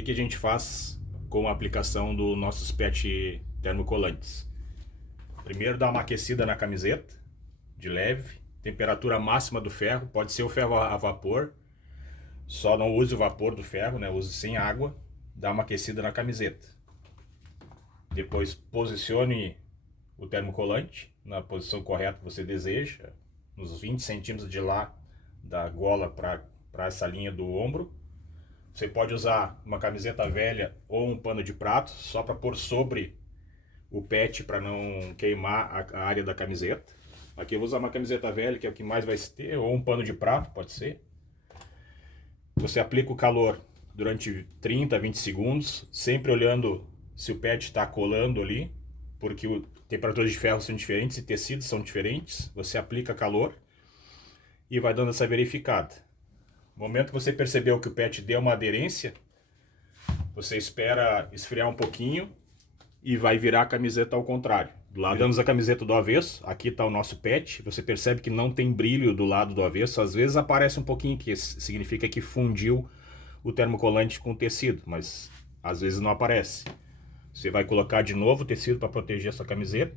que a gente faz com a aplicação dos nossos PET termocolantes? Primeiro dá uma aquecida na camiseta, de leve, temperatura máxima do ferro, pode ser o ferro a vapor, só não use o vapor do ferro, né? Use sem água, dá uma aquecida na camiseta. Depois posicione o termocolante na posição correta que você deseja, nos 20 centímetros de lá da gola para essa linha do ombro. Você pode usar uma camiseta velha ou um pano de prato, só para pôr sobre o PET para não queimar a área da camiseta. Aqui eu vou usar uma camiseta velha, que é o que mais vai ter, ou um pano de prato, pode ser. Você aplica o calor durante 30 a 20 segundos, sempre olhando se o PET está colando ali, porque temperaturas de ferro são diferentes e tecidos são diferentes. Você aplica calor e vai dando essa verificada. No momento que você percebeu que o PET deu uma aderência, você espera esfriar um pouquinho e vai virar a camiseta ao contrário. Do lado damos a camiseta do avesso, aqui está o nosso PET, você percebe que não tem brilho do lado do avesso, às vezes aparece um pouquinho, que significa que fundiu o termocolante com o tecido, mas às vezes não aparece. Você vai colocar de novo o tecido para proteger a sua camiseta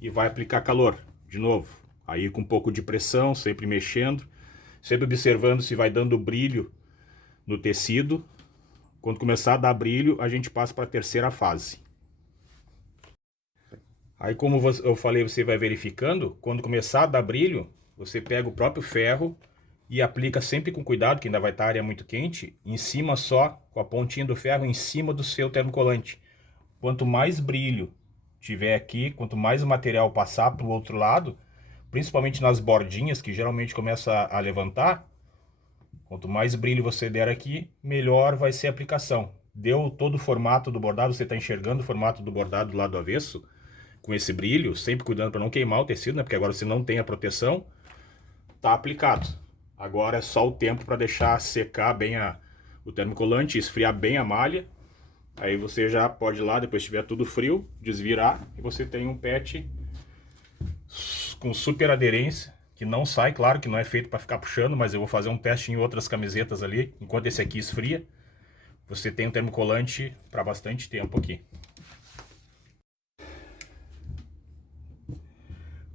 e vai aplicar calor de novo. Aí com um pouco de pressão, sempre mexendo, sempre observando se vai dando brilho no tecido. Quando começar a dar brilho, a gente passa para a terceira fase. Aí, como eu falei, você vai verificando. Quando começar a dar brilho, você pega o próprio ferro e aplica sempre com cuidado, que ainda vai estar a área muito quente, em cima só, com a pontinha do ferro em cima do seu termocolante. Quanto mais brilho tiver aqui, quanto mais o material passar para o outro lado, principalmente nas bordinhas, que geralmente começa a levantar, quanto mais brilho você der aqui, melhor vai ser a aplicação. Deu todo o formato do bordado, você está enxergando o formato do bordado do lado avesso, com esse brilho, sempre cuidando para não queimar o tecido, né? Porque agora você não tem a proteção, tá aplicado. Agora é só o tempo para deixar secar bem o termocolante, esfriar bem a malha. Aí você já pode ir lá, depois que estiver tudo frio, desvirar e você tem um PET com super aderência, que não sai, claro que não é feito para ficar puxando, mas eu vou fazer um teste em outras camisetas ali, enquanto esse aqui esfria. Você tem um termocolante para bastante tempo aqui.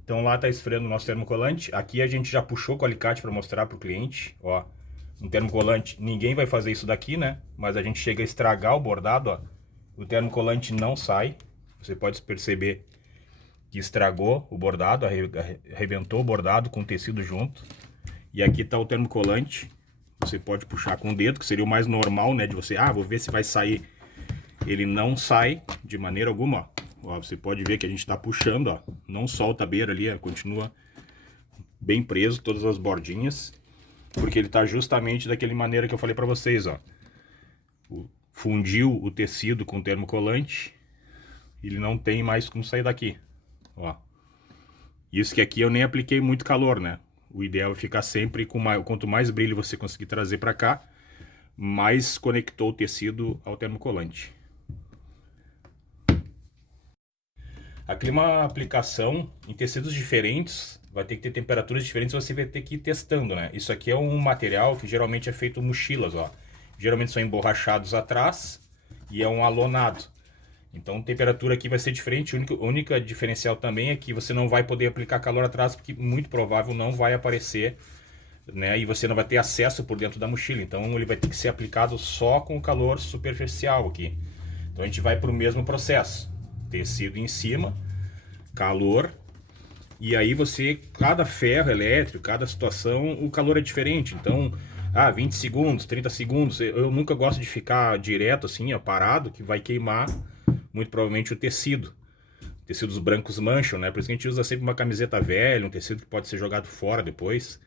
Então lá está esfriando o nosso termocolante. Aqui a gente já puxou com o alicate para mostrar para o cliente, ó. Um termocolante, ninguém vai fazer isso daqui, né? Mas a gente chega a estragar o bordado, ó. O termocolante não sai. Você pode perceber que estragou o bordado, arrebentou o bordado com o tecido junto. E aqui está o termocolante. Você pode puxar com o dedo, que seria o mais normal, né? De você, vou ver se vai sair. Ele não sai de maneira alguma, ó. Ó, você pode ver que a gente está puxando, ó, não solta a beira ali, ó, continua bem preso todas as bordinhas, porque ele está justamente daquela maneira que eu falei para vocês, ó. Fundiu o tecido com o termocolante, ele não tem mais como sair daqui, ó. Isso que aqui eu nem apliquei muito calor, né? O ideal é ficar sempre com quanto mais brilho você conseguir trazer para cá, mais conectou o tecido ao termocolante. Aqui uma aplicação em tecidos diferentes, vai ter que ter temperaturas diferentes, você vai ter que ir testando, né? Isso aqui é um material que geralmente é feito mochilas, ó. Geralmente são emborrachados atrás e é um alonado. Então a temperatura aqui vai ser diferente, o único diferencial também é que você não vai poder aplicar calor atrás, porque muito provável não vai aparecer, né? E você não vai ter acesso por dentro da mochila, então ele vai ter que ser aplicado só com o calor superficial aqui. Então a gente vai para o mesmo processo. Tecido em cima, calor, e aí você, cada ferro elétrico, cada situação, o calor é diferente. Então, 20 segundos, 30 segundos, eu nunca gosto de ficar direto assim, ó, parado, que vai queimar muito provavelmente o tecido. Tecidos brancos mancham, né? Por isso que a gente usa sempre uma camiseta velha, um tecido que pode ser jogado fora depois.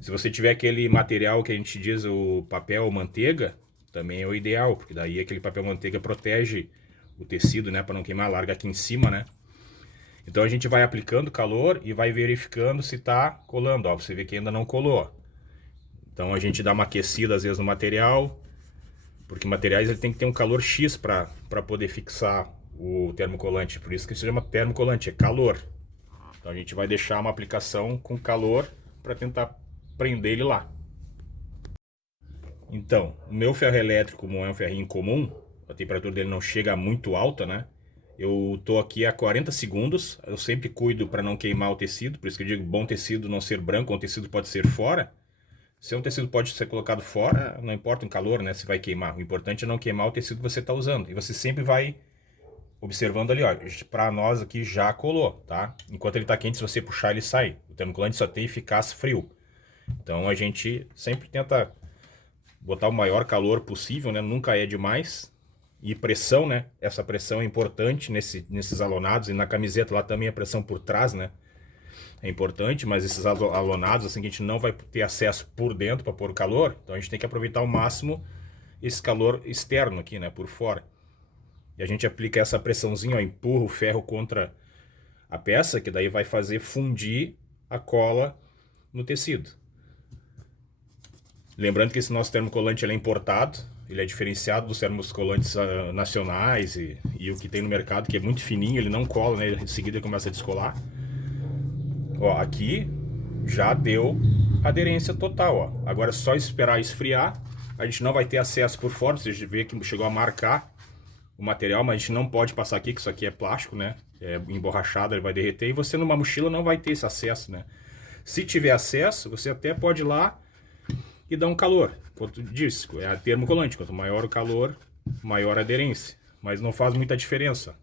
Se você tiver aquele material que a gente diz o papel manteiga, também é o ideal, porque daí aquele papel manteiga protege o tecido, né, para não queimar, larga aqui em cima, né? Então a gente vai aplicando calor e vai verificando se tá colando, ó, você vê que ainda não colou. Então a gente dá uma aquecida às vezes no material, porque materiais ele tem que ter um calor X para poder fixar o termocolante, por isso que se chama termocolante, é calor. Então a gente vai deixar uma aplicação com calor para tentar prender ele lá. Então, o meu ferro elétrico, como é um ferrinho comum, a temperatura dele não chega muito alta, né? Eu tô aqui a 40 segundos, eu sempre cuido para não queimar o tecido, por isso que eu digo bom tecido não ser branco, um tecido pode ser fora. Se um tecido pode ser colocado fora, não importa o calor, né, se vai queimar. O importante é não queimar o tecido que você está usando. E você sempre vai observando ali, ó, para nós aqui já colou, tá? Enquanto ele tá quente, se você puxar, ele sai. O termocolante só tem eficaz frio. Então a gente sempre tenta botar o maior calor possível, né? Nunca é demais. E pressão, né? Essa pressão é importante nesses alonados. E na camiseta lá também a pressão por trás, né? É importante, mas esses alonados, assim, que a gente não vai ter acesso por dentro para pôr calor. Então a gente tem que aproveitar ao máximo esse calor externo aqui, né? Por fora. E a gente aplica essa pressãozinha, ó, empurra o ferro contra a peça, que daí vai fazer fundir a cola no tecido. Lembrando que esse nosso termocolante ele é importado, ele é diferenciado dos termocolantes nacionais e o que tem no mercado, que é muito fininho, ele não cola, né? Em seguida começa a descolar. Ó, aqui já deu aderência total, ó. Agora é só esperar esfriar. A gente não vai ter acesso por fora, você vê que chegou a marcar o material, mas a gente não pode passar aqui, que isso aqui é plástico, né? É emborrachado, ele vai derreter, e você numa mochila não vai ter esse acesso, né? Se tiver acesso, você até pode ir lá e dar um calor. Quanto diz, é termocolante, quanto maior o calor, maior a aderência. Mas não faz muita diferença.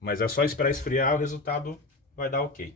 Mas é só esperar esfriar, o resultado vai dar ok.